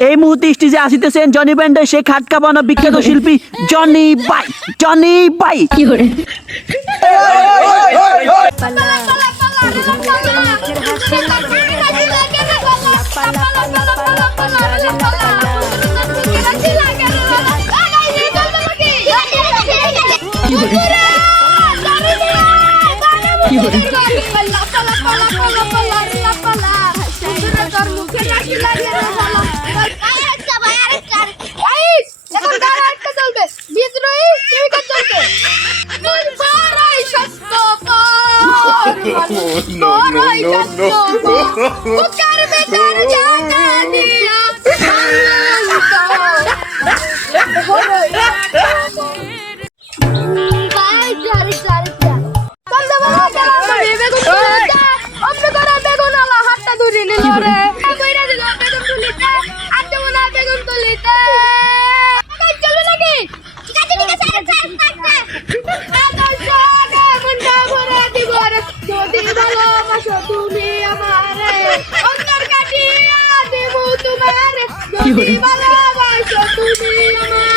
এই মুহূর্তে স্টেজে আসিতেছেন জনি ব্যান্ডের সেই খাটকা বানা বিখ্যাত শিল্পী জনি বাই। জনি বাই তুমি